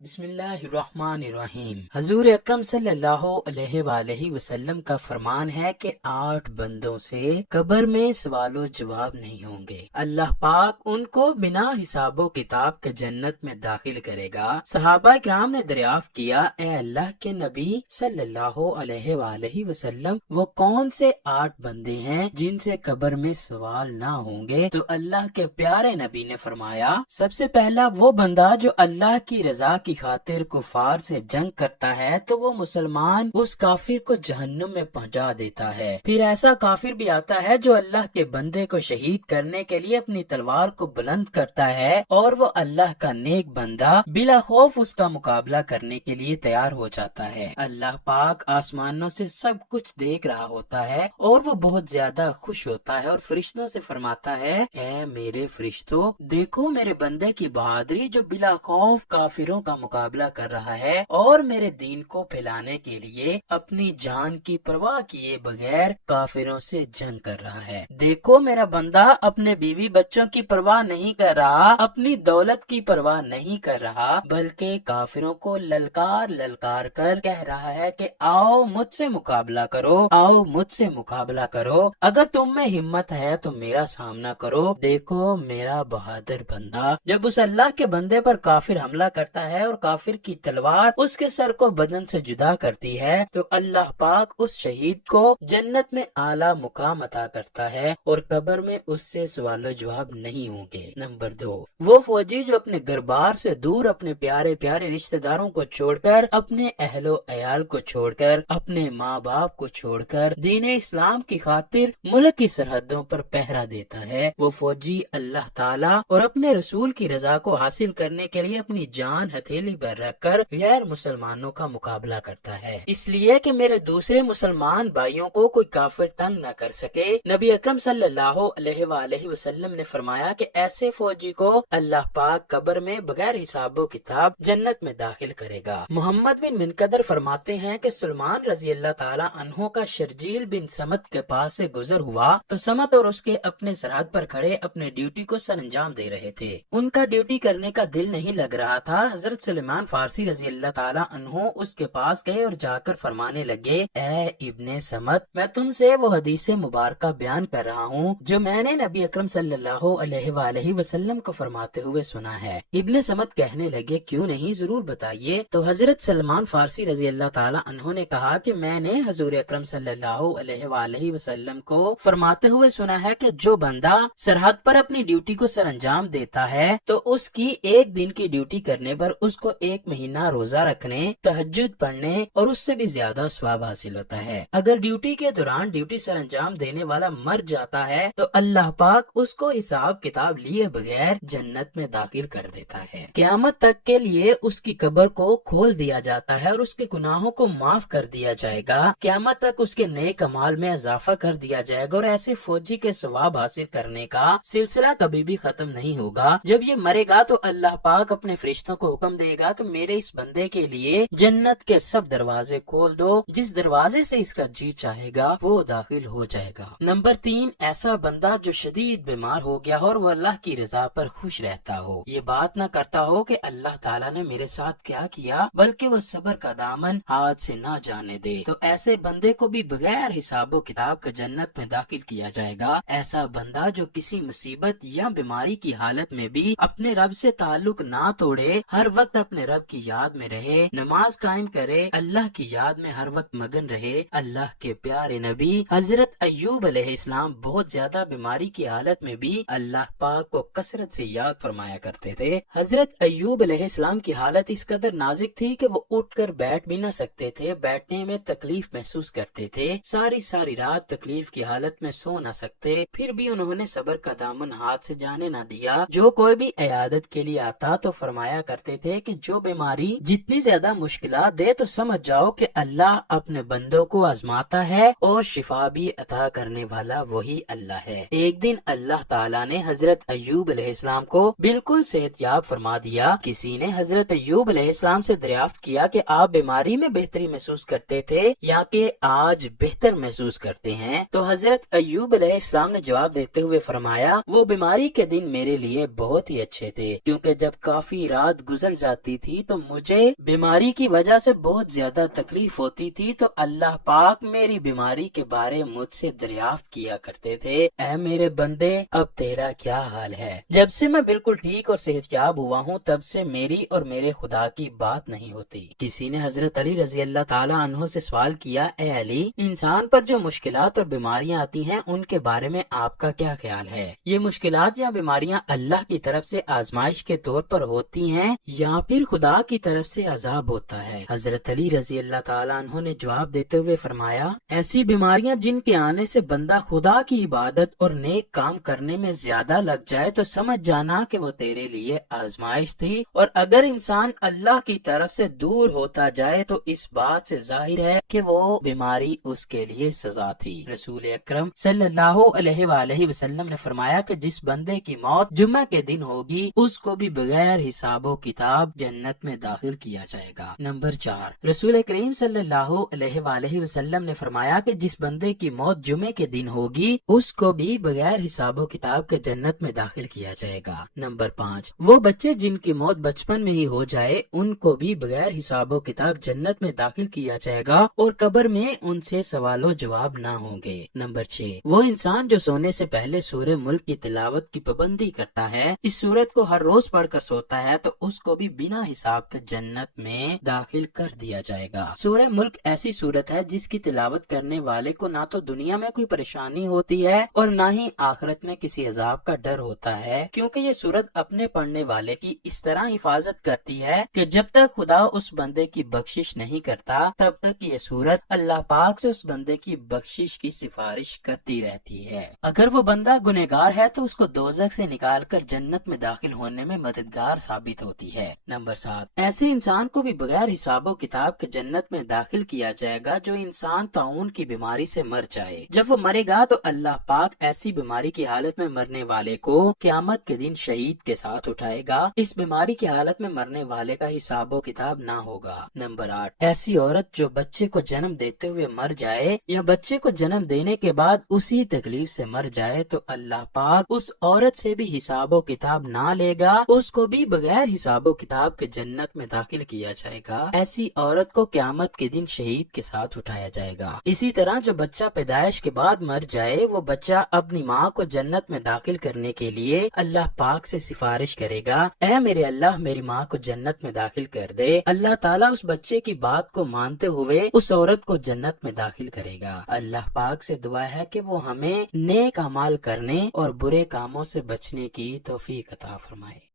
بسم اللہ الرحمن الرحیم۔ حضور اکرم صلی اللہ علیہ وآلہ وسلم کا فرمان ہے کہ 8 بندوں سے قبر میں سوال و جواب نہیں ہوں گے، اللہ پاک ان کو بنا حساب و کتاب کے جنت میں داخل کرے گا۔ صحابہ کرام نے دریافت کیا، اے اللہ کے نبی صلی اللہ علیہ وآلہ وسلم، وہ کون سے 8 بندے ہیں جن سے قبر میں سوال نہ ہوں گے؟ تو اللہ کے پیارے نبی نے فرمایا، سب سے پہلا وہ بندہ جو اللہ کی رضا کی خاطر کفار سے جنگ کرتا ہے تو وہ مسلمان اس کافر کو جہنم میں پہنچا دیتا ہے۔ پھر ایسا کافر بھی آتا ہے جو اللہ کے بندے کو شہید کرنے کے لیے اپنی تلوار کو بلند کرتا ہے اور وہ اللہ کا نیک بندہ بلا خوف اس کا مقابلہ کرنے کے لیے تیار ہو جاتا ہے۔ اللہ پاک آسمانوں سے سب کچھ دیکھ رہا ہوتا ہے اور وہ بہت زیادہ خوش ہوتا ہے اور فرشتوں سے فرماتا ہے، اے میرے فرشتوں، دیکھو میرے بندے کی بہادری جو بلا خوف کافروں کا مقابلہ کر رہا ہے اور میرے دین کو پھیلانے کے لیے اپنی جان کی پرواہ کیے بغیر کافروں سے جنگ کر رہا ہے۔ دیکھو میرا بندہ اپنے بیوی بچوں کی پرواہ نہیں کر رہا، اپنی دولت کی پرواہ نہیں کر رہا، بلکہ کافروں کو للکار للکار کر کہہ رہا ہے کہ آؤ مجھ سے مقابلہ کرو، آؤ مجھ سے مقابلہ کرو، اگر تم میں ہمت ہے تو میرا سامنا کرو۔ دیکھو میرا بہادر بندہ۔ جب اس اللہ کے بندے پر کافر حملہ کرتا ہے اور کافر کی تلوار اس کے سر کو بدن سے جدا کرتی ہے تو اللہ پاک اس شہید کو جنت میں اعلیٰ مقام عطا کرتا ہے اور قبر میں اس سے سوال و جواب نہیں ہوں گے۔ نمبر 2، وہ فوجی جو اپنے گھر بار سے دور اپنے پیارے پیارے رشتہ داروں کو چھوڑ کر، اپنے اہل و عیال کو چھوڑ کر، اپنے ماں باپ کو چھوڑ کر دین اسلام کی خاطر ملک کی سرحدوں پر پہرا دیتا ہے، وہ فوجی اللہ تعالیٰ اور اپنے رسول کی رضا کو حاصل کرنے کے لیے اپنی جان ہتھیلی پر رکھ کر غیر مسلمانوں کا مقابلہ کرتا ہے، اس لیے کہ میرے دوسرے مسلمان بھائیوں کو کوئی کافر تنگ نہ کر سکے۔ نبی اکرم صلی اللہ علیہ وآلہ وسلم نے فرمایا کہ ایسے فوجی کو اللہ پاک قبر میں بغیر حساب و کتاب جنت میں داخل کرے گا۔ محمد بن منقدر فرماتے ہیں کہ سلمان رضی اللہ تعالی عنہ کا شرجیل بن سمت کے پاس سے گزر ہوا تو سمت اور اس کے اپنے سرحد پر کھڑے اپنے ڈیوٹی کو سر انجام دے رہے تھے، ان کا ڈیوٹی کرنے کا دل نہیں لگ رہا تھا۔ حضرت سلیمان فارسی رضی اللہ تعالی عنہ اس کے پاس گئے اور جا کر فرمانے لگے، اے ابن سمت، میں تم سے وہ حدیث مبارکہ بیان کر رہا ہوں جو میں نے نبی اکرم صلی اللہ علیہ وآلہ وسلم کو فرماتے ہوئے سنا ہے۔ ابن سمت کہنے لگے، کیوں نہیں، ضرور بتائیے۔ تو حضرت سلمان فارسی رضی اللہ تعالی عنہ نے کہا کہ میں نے حضور اکرم صلی اللہ علیہ وآلہ وسلم کو فرماتے ہوئے سنا ہے کہ جو بندہ سرحد پر اپنی ڈیوٹی کو سر انجام دیتا ہے تو اس کی ایک دن کی ڈیوٹی کرنے پر اس کو 1 مہینہ روزہ رکھنے، تہجد پڑھنے اور اس سے بھی زیادہ ثواب حاصل ہوتا ہے۔ اگر ڈیوٹی کے دوران ڈیوٹی سر انجام دینے والا مر جاتا ہے تو اللہ پاک اس کو حساب کتاب لیے بغیر جنت میں داخل کر دیتا ہے۔ قیامت تک کے لیے اس کی قبر کو کھول دیا جاتا ہے اور اس کے گناہوں کو معاف کر دیا جائے گا۔ قیامت تک اس کے نیک اعمال میں اضافہ کر دیا جائے گا اور ایسے فوجی کے ثواب حاصل کرنے کا سلسلہ کبھی بھی ختم نہیں ہوگا۔ جب یہ مرے گا تو اللہ پاک اپنے فرشتوں کو حکم دے گا کہ میرے اس بندے کے لیے جنت کے سب دروازے کھول دو، جس دروازے سے اس کا جی چاہے گا وہ داخل ہو جائے گا۔ نمبر 3، ایسا بندہ جو شدید بیمار ہو گیا ہو اور وہ اللہ کی رضا پر خوش رہتا ہو، یہ بات نہ کرتا ہو کہ اللہ تعالیٰ نے میرے ساتھ کیا کیا، بلکہ وہ صبر کا دامن ہاتھ سے نہ جانے دے، تو ایسے بندے کو بھی بغیر حساب و کتاب کے جنت میں داخل کیا جائے گا۔ ایسا بندہ جو کسی مصیبت یا بیماری کی حالت میں بھی اپنے رب سے تعلق نہ توڑے، ہر وقت اپنے رب کی یاد میں رہے، نماز قائم کرے، اللہ کی یاد میں ہر وقت مگن رہے۔ اللہ کے پیارے نبی حضرت ایوب علیہ السلام بہت زیادہ بیماری کی حالت میں بھی اللہ پاک کو کثرت سے یاد فرمایا کرتے تھے۔ حضرت ایوب علیہ السلام کی حالت اس قدر نازک تھی کہ وہ اٹھ کر بیٹھ بھی نہ سکتے تھے، بیٹھنے میں تکلیف محسوس کرتے تھے، ساری رات تکلیف کی حالت میں سو نہ سکتے، پھر بھی انہوں نے صبر کا دامن ہاتھ سے جانے نہ دیا۔ جو کوئی بھی عیادت کے لیے آتا تو فرمایا کرتے تھے کہ جو بیماری جتنی زیادہ مشکلات دے تو سمجھ جاؤ کہ اللہ اپنے بندوں کو آزماتا ہے اور شفا بھی عطا کرنے والا وہی اللہ ہے۔ ایک دن اللہ تعالیٰ نے حضرت ایوب علیہ السلام کو بالکل صحت یاب فرما دیا۔ کسی نے حضرت ایوب علیہ السلام سے دریافت کیا کہ آپ بیماری میں بہتری محسوس کرتے تھے یا کہ آج بہتر محسوس کرتے ہیں؟ تو حضرت ایوب علیہ السلام نے جواب دیتے ہوئے فرمایا، وہ بیماری کے دن میرے لیے بہت ہی اچھے تھے، کیونکہ جب کافی رات گزر جاتی تھی تو مجھے بیماری کی وجہ سے بہت زیادہ تکلیف ہوتی تھی، تو اللہ پاک میری بیماری کے بارے مجھ سے دریافت کیا کرتے تھے، اے میرے بندے اب تیرا کیا حال ہے؟ جب سے میں بالکل ٹھیک اور صحت یاب ہوا ہوں تب سے میری اور میرے خدا کی بات نہیں ہوتی۔ کسی نے حضرت علی رضی اللہ تعالی عنہ سے سوال کیا، اے علی، انسان پر جو مشکلات اور بیماریاں آتی ہیں ان کے بارے میں آپ کا کیا خیال ہے؟ یہ مشکلات یا بیماریاں اللہ کی طرف سے آزمائش کے طور پر ہوتی ہیں یا پھر خدا کی طرف سے عذاب ہوتا ہے؟ حضرت علی رضی اللہ تعالیٰ عنہ نے جواب دیتے ہوئے فرمایا، ایسی بیماریاں جن کے آنے سے بندہ خدا کی عبادت اور نیک کام کرنے میں زیادہ لگ جائے تو سمجھ جانا کہ وہ تیرے لیے آزمائش تھی، اور اگر انسان اللہ کی طرف سے دور ہوتا جائے تو اس بات سے ظاہر ہے کہ وہ بیماری اس کے لیے سزا تھی۔ رسول اکرم صلی اللہ علیہ وآلہ وسلم نے فرمایا کہ جس بندے کی موت جمعہ کے دن ہوگی اس کو بھی بغیر حساب و کتاب جنت میں داخل کیا جائے گا۔ نمبر 4، رسول کریم صلی اللہ علیہ وآلہ وسلم نے فرمایا کہ جس بندے کی موت جمعے کے دن ہوگی اس کو بھی بغیر حساب و کتاب کے جنت میں داخل کیا جائے گا۔ نمبر 5، وہ بچے جن کی موت بچپن میں ہی ہو جائے ان کو بھی بغیر حساب و کتاب جنت میں داخل کیا جائے گا اور قبر میں ان سے سوال و جواب نہ ہوں گے۔ نمبر 6، وہ انسان جو سونے سے پہلے سورہ ملک کی تلاوت کی پابندی کرتا ہے، اس سورت کو ہر روز پڑھ کر سوتا ہے تو اس کو بھی بنا حساب کے جنت میں داخل کر دیا جائے گا۔ سورہ ملک ایسی سورت ہے جس کی تلاوت کرنے والے کو نہ تو دنیا میں کوئی پریشانی ہوتی ہے اور نہ ہی آخرت میں کسی عذاب کا ڈر ہوتا ہے، کیونکہ یہ سورت اپنے پڑھنے والے کی اس طرح حفاظت کرتی ہے کہ جب تک خدا اس بندے کی بخشش نہیں کرتا تب تک یہ سورت اللہ پاک سے اس بندے کی بخشش کی سفارش کرتی رہتی ہے۔ اگر وہ بندہ گنہگار ہے تو اس کو دوزخ سے نکال کر جنت میں داخل ہونے میں مددگار ثابت ہوتی ہے۔ نمبر 7، ایسے انسان کو بھی بغیر حساب و کتاب کے جنت میں داخل کیا جائے گا جو انسان طاعون کی بیماری سے مر جائے۔ جب وہ مرے گا تو اللہ پاک ایسی بیماری کی حالت میں مرنے والے کو قیامت کے دن شہید کے ساتھ اٹھائے گا۔ اس بیماری کی حالت میں مرنے والے کا حساب و کتاب نہ ہوگا۔ نمبر 8، ایسی عورت جو بچے کو جنم دیتے ہوئے مر جائے یا بچے کو جنم دینے کے بعد اسی تکلیف سے مر جائے تو اللہ پاک اس عورت سے بھی حساب و کتاب نہ لے گا، اس کو بھی بغیر حساب و کتاب کے جنت میں داخل کیا جائے گا۔ ایسی عورت کو قیامت کے دن شہید کے ساتھ اٹھایا جائے گا۔ اسی طرح جو بچہ پیدائش کے بعد مر جائے وہ بچہ اپنی ماں کو جنت میں داخل کرنے کے لیے اللہ پاک سے سفارش کرے گا، اے میرے اللہ میری ماں کو جنت میں داخل کر دے۔ اللہ تعالیٰ اس بچے کی بات کو مانتے ہوئے اس عورت کو جنت میں داخل کرے گا۔ اللہ پاک سے دعا ہے کہ وہ ہمیں نیک اعمال کرنے اور برے کاموں سے بچنے کی توفیق عطا فرمائے۔